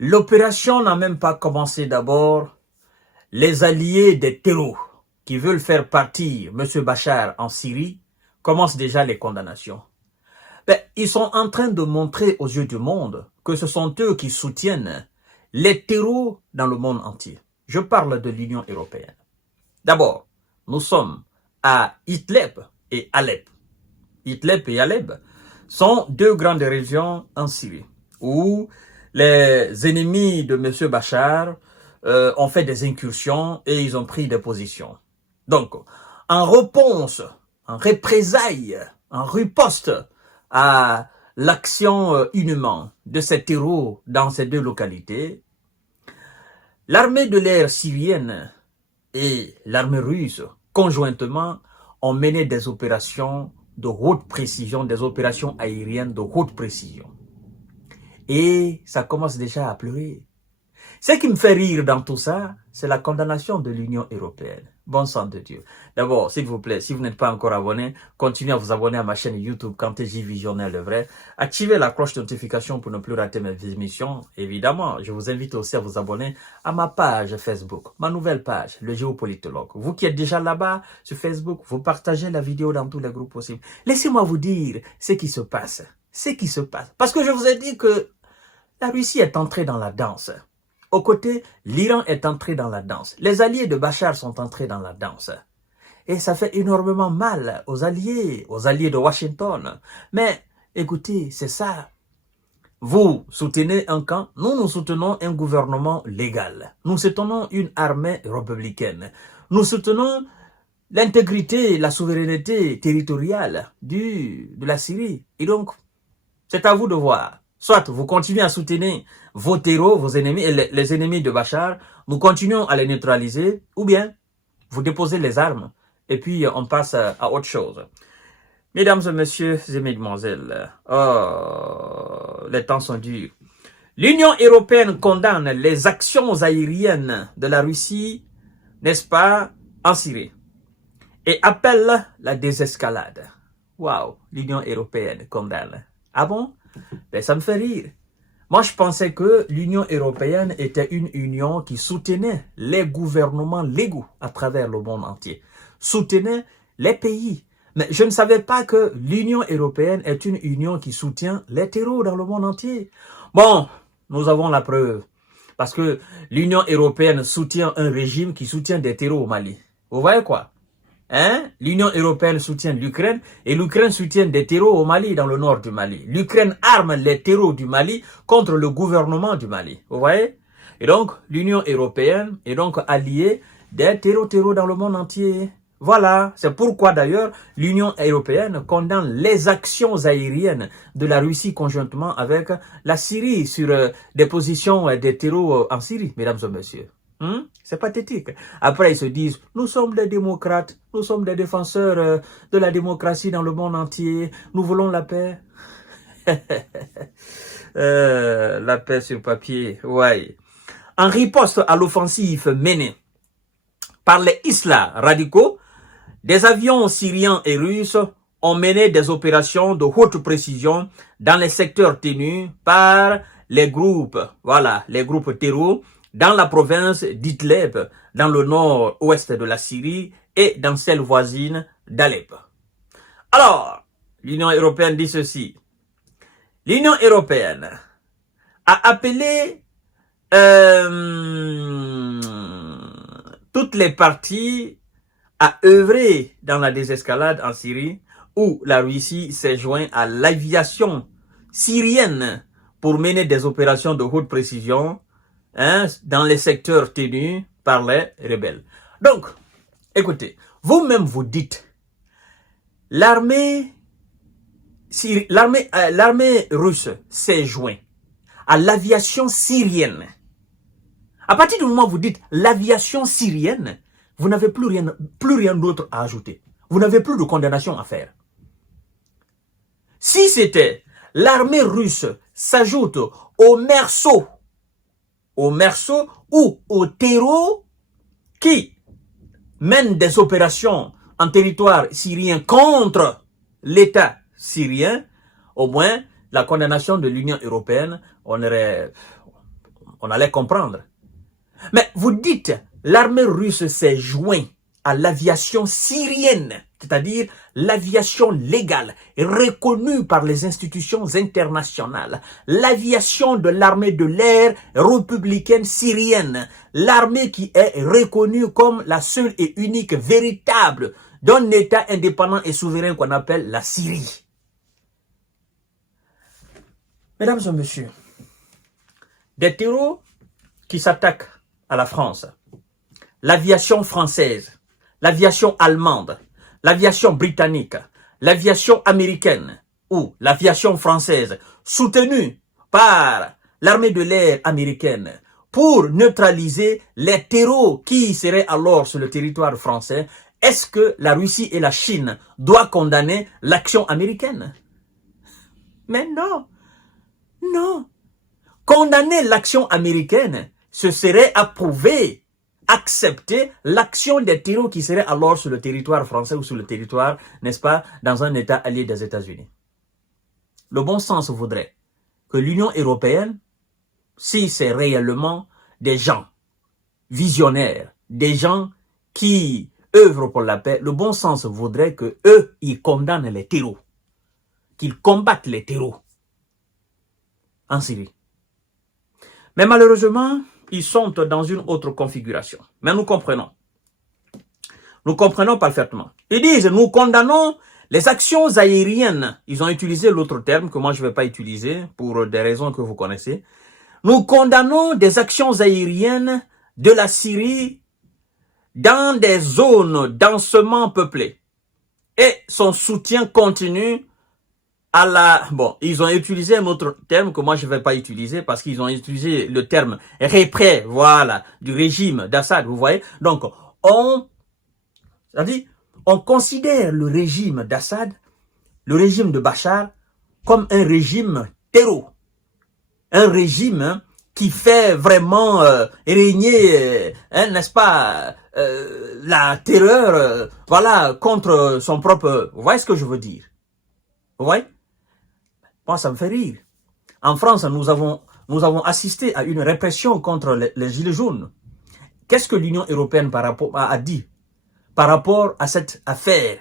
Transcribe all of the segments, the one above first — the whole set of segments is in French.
L'opération n'a même pas commencé d'abord. Les alliés des terreaux qui veulent faire partir M. Bachar en Syrie commencent déjà les condamnations. Ils sont en train de montrer aux yeux du monde que ce sont eux qui soutiennent les terreaux dans le monde entier. Je parle de l'Union européenne. D'abord, nous sommes à Idlib et Alep. Idlib et Alep sont deux grandes régions en Syrie où les ennemis de M. Bachar ont fait des incursions et ils ont pris des positions. Donc, en réponse, en représailles, en riposte à l'action inhumaine de ces terreaux dans ces deux localités, l'armée de l'air syrienne et l'armée russe, conjointement, ont mené des opérations de haute précision, des opérations aériennes de haute précision. Et ça commence déjà à pleurer. Ce qui me fait rire dans tout ça, c'est la condamnation de l'Union européenne. Bon sang de Dieu. D'abord, s'il vous plaît, si vous n'êtes pas encore abonné, continuez à vous abonner à ma chaîne YouTube Kanté-J Visionnaire le vrai. Activez la cloche de notification pour ne plus rater mes émissions. Évidemment, je vous invite aussi à vous abonner à ma page Facebook, ma nouvelle page, le géopolitologue. Vous qui êtes déjà là-bas sur Facebook, vous partagez la vidéo dans tous les groupes possibles. Laissez-moi vous dire ce qui se passe. Ce qui se passe. Parce que je vous ai dit que la Russie est entrée dans la danse. Aux côtés, l'Iran est entré dans la danse. Les alliés de Bachar sont entrés dans la danse. Et ça fait énormément mal aux alliés de Washington. Mais écoutez, c'est ça. Vous soutenez un camp, nous soutenons un gouvernement légal. Nous soutenons une armée républicaine. Nous soutenons l'intégrité, la souveraineté territoriale de la Syrie. Et donc, c'est à vous de voir. Soit vous continuez à soutenir vos terreaux, vos ennemis, et les ennemis de Bachar, nous continuons à les neutraliser, ou bien vous déposez les armes, et puis on passe à autre chose. Mesdames et messieurs et mesdemoiselles, les temps sont durs. L'Union européenne condamne les actions aériennes de la Russie, n'est-ce pas, en Syrie, et appelle la désescalade. Waouh, l'Union européenne condamne. Ah bon? Ben, ça me fait rire. Moi, je pensais que l'Union européenne était une union qui soutenait les gouvernements légaux à travers le monde entier, soutenait les pays. Mais je ne savais pas que l'Union européenne est une union qui soutient les terreaux dans le monde entier. Bon, nous avons la preuve. Parce que l'Union européenne soutient un régime qui soutient des terreaux au Mali. Vous voyez quoi? L'Union européenne soutient l'Ukraine et l'Ukraine soutient des terreaux au Mali, dans le nord du Mali. L'Ukraine arme les terreaux du Mali contre le gouvernement du Mali. Vous voyez? Et donc, l'Union européenne est donc alliée des terreaux dans le monde entier. Voilà, c'est pourquoi d'ailleurs l'Union européenne condamne les actions aériennes de la Russie conjointement avec la Syrie sur des positions des terreaux en Syrie, mesdames et messieurs. C'est pathétique. Après, ils se disent, nous sommes des démocrates, nous sommes des défenseurs de la démocratie dans le monde entier, nous voulons la paix. La paix sur papier, ouais. En riposte à l'offensive menée par les Islas radicaux, des avions syriens et russes ont mené des opérations de haute précision dans les secteurs tenus par les groupes, voilà, les groupes terreaux, dans la province d'Idlib, dans le nord-ouest de la Syrie et dans celle voisine d'Alep. Alors, l'Union européenne dit ceci. L'Union européenne a appelé toutes les parties à œuvrer dans la désescalade en Syrie, où la Russie s'est jointe à l'aviation syrienne pour mener des opérations de haute précision dans les secteurs tenus par les rebelles. Donc, écoutez, vous-même vous dites, l'armée russe s'est jointe à l'aviation syrienne. À partir du moment où vous dites l'aviation syrienne, vous n'avez plus rien d'autre à ajouter. Vous n'avez plus de condamnation à faire. Si c'était l'armée russe s'ajoute aux merceaux ou aux terreaux qui mènent des opérations en territoire syrien contre l'État syrien, au moins la condamnation de l'Union européenne, on on allait comprendre. Mais vous dites, l'armée russe s'est jointe à l'aviation syrienne, c'est-à-dire l'aviation légale, reconnue par les institutions internationales, l'aviation de l'armée de l'air républicaine syrienne, l'armée qui est reconnue comme la seule et unique véritable d'un État indépendant et souverain qu'on appelle la Syrie. Mesdames et messieurs, des terreaux qui s'attaquent à la France, l'aviation française, l'aviation allemande, l'aviation britannique, l'aviation américaine ou l'aviation française soutenue par l'armée de l'air américaine pour neutraliser les terreaux qui seraient alors sur le territoire français, est-ce que la Russie et la Chine doivent condamner l'action américaine? Mais non, non. Condamner l'action américaine, ce serait approuver, accepter l'action des terreaux qui seraient alors sur le territoire français ou sur le territoire, n'est-ce pas, dans un État allié des États-Unis. Le bon sens voudrait que l'Union européenne, si c'est réellement des gens visionnaires, des gens qui œuvrent pour la paix, le bon sens voudrait que eux, ils condamnent les terreaux, qu'ils combattent les terreaux en Syrie. Mais malheureusement, ils sont dans une autre configuration. Mais nous comprenons. Nous comprenons parfaitement. Ils disent, nous condamnons les actions aériennes. Ils ont utilisé l'autre terme que moi je ne vais pas utiliser pour des raisons que vous connaissez. Nous condamnons des actions aériennes de la Syrie dans des zones densément peuplées. Et son soutien continue à la... Bon, ils ont utilisé un autre terme que moi je ne vais pas utiliser parce qu'ils ont utilisé le terme réprès, voilà, du régime d'Assad, vous voyez. Donc, on considère le régime d'Assad, le régime de Bachar, comme un régime terreau. Un régime qui fait vraiment régner, n'est-ce pas, la terreur, voilà, contre son propre... Vous voyez ce que je veux dire? Vous voyez? Moi, ça me fait rire. En France, nous avons assisté à une répression contre les Gilets jaunes. Qu'est-ce que l'Union européenne a dit par rapport à cette affaire?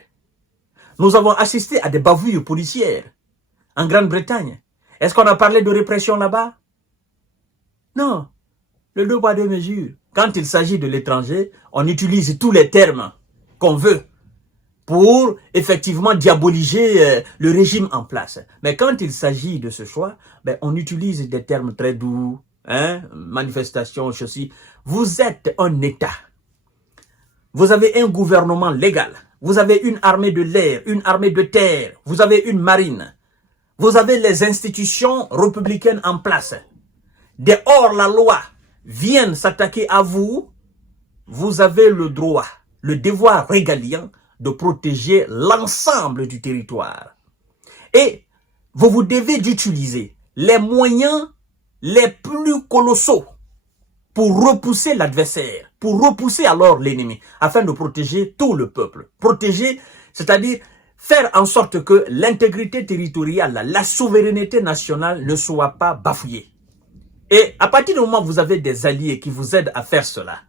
Nous avons assisté à des bavures policières en Grande-Bretagne. Est-ce qu'on a parlé de répression là-bas? Non. Le deux poids deux mesures. Quand il s'agit de l'étranger, on utilise tous les termes qu'on veut pour effectivement diaboliser le régime en place. Mais quand il s'agit de ce choix, ben, on utilise des termes très doux, hein, manifestation, ceci. Vous êtes un État. Vous avez un gouvernement légal. Vous avez une armée de l'air, une armée de terre. Vous avez une marine. Vous avez les institutions républicaines en place. Des hors-la-loi viennent s'attaquer à vous. Vous avez le droit, le devoir régalien de protéger l'ensemble du territoire. Et vous devez d'utiliser les moyens les plus colossaux pour repousser l'adversaire, pour repousser alors l'ennemi, afin de protéger tout le peuple. Protéger, c'est-à-dire faire en sorte que l'intégrité territoriale, la souveraineté nationale ne soit pas bafouillée. Et à partir du moment où vous avez des alliés qui vous aident à faire cela,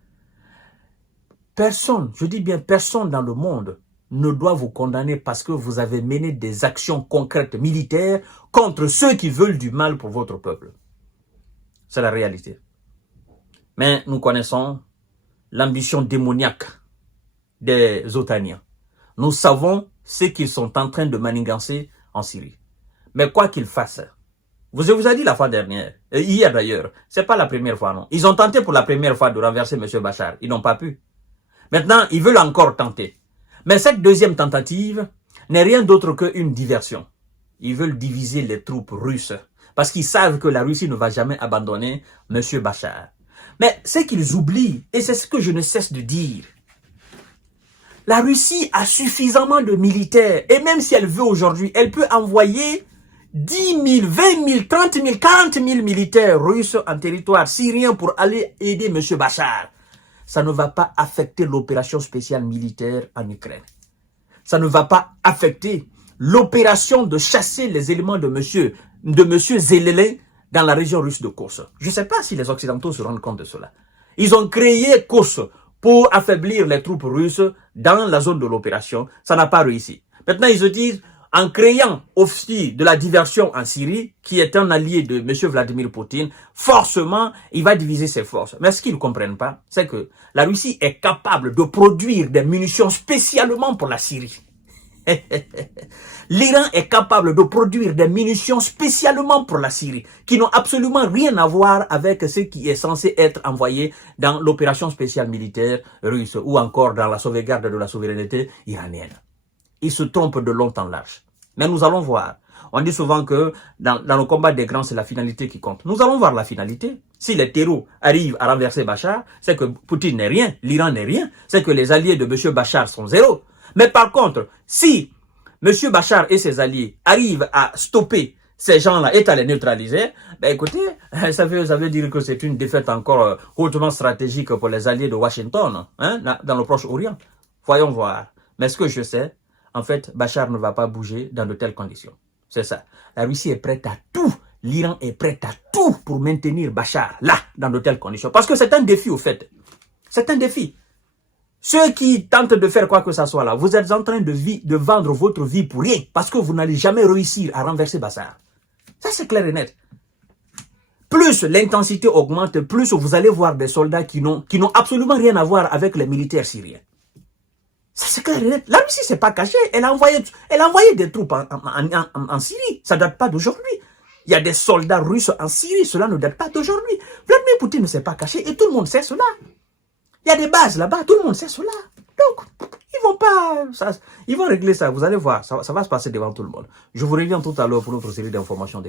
personne, je dis bien personne dans le monde ne doit vous condamner parce que vous avez mené des actions concrètes militaires contre ceux qui veulent du mal pour votre peuple. C'est la réalité. Mais nous connaissons l'ambition démoniaque des Otaniens. Nous savons ce qu'ils sont en train de manigancer en Syrie. Mais quoi qu'ils fassent, je vous ai dit la fois dernière, et hier d'ailleurs, c'est pas la première fois, non. Ils ont tenté pour la première fois de renverser M. Bachar. Ils n'ont pas pu. Maintenant, ils veulent encore tenter. Mais cette deuxième tentative n'est rien d'autre qu'une diversion. Ils veulent diviser les troupes russes parce qu'ils savent que la Russie ne va jamais abandonner M. Bachar. Mais ce qu'ils oublient, et c'est ce que je ne cesse de dire, la Russie a suffisamment de militaires. Et même si elle veut aujourd'hui, elle peut envoyer 10 000, 20 000, 30 000, 40 000 militaires russes en territoire syrien pour aller aider M. Bachar. Ça ne va pas affecter l'opération spéciale militaire en Ukraine. Ça ne va pas affecter l'opération de chasser les éléments de monsieur Zelensky dans la région russe de Kursk. Je ne sais pas si les Occidentaux se rendent compte de cela. Ils ont créé Kursk pour affaiblir les troupes russes dans la zone de l'opération. Ça n'a pas réussi. Maintenant, ils se disent, en créant aussi de la diversion en Syrie, qui est un allié de M. Vladimir Poutine, forcément, il va diviser ses forces. Mais ce qu'ils ne comprennent pas, c'est que la Russie est capable de produire des munitions spécialement pour la Syrie. L'Iran est capable de produire des munitions spécialement pour la Syrie, qui n'ont absolument rien à voir avec ce qui est censé être envoyé dans l'opération spéciale militaire russe ou encore dans la sauvegarde de la souveraineté iranienne. Ils se trompent de long en large. Mais nous allons voir. On dit souvent que dans le combat des grands, c'est la finalité qui compte. Nous allons voir la finalité. Si les terreaux arrivent à renverser Bachar, c'est que Poutine n'est rien, l'Iran n'est rien, c'est que les alliés de M. Bachar sont zéro. Mais par contre, si M. Bachar et ses alliés arrivent à stopper ces gens-là et à les neutraliser, ben écoutez, ça veut dire que c'est une défaite encore hautement stratégique pour les alliés de Washington, hein, dans le Proche-Orient. Voyons voir. Mais ce que je sais, en fait, Bachar ne va pas bouger dans de telles conditions. C'est ça. La Russie est prête à tout. L'Iran est prête à tout pour maintenir Bachar là, dans de telles conditions. Parce que c'est un défi, au fait. C'est un défi. Ceux qui tentent de faire quoi que ce soit là, vous êtes en train de vendre votre vie pour rien. Parce que vous n'allez jamais réussir à renverser Bachar. Ça, c'est clair et net. Plus l'intensité augmente, plus vous allez voir des soldats qui n'ont absolument rien à voir avec les militaires syriens. Ça, c'est clair et net. La Russie s'est pas cachée. Elle a envoyé des troupes en Syrie. Ça ne date pas d'aujourd'hui. Il y a des soldats russes en Syrie. Cela ne date pas d'aujourd'hui. Vladimir Poutine ne s'est pas caché et tout le monde sait cela. Il y a des bases là-bas, tout le monde sait cela. Donc, ils vont régler ça, vous allez voir, ça va se passer devant tout le monde. Je vous reviens tout à l'heure pour notre série d'informations.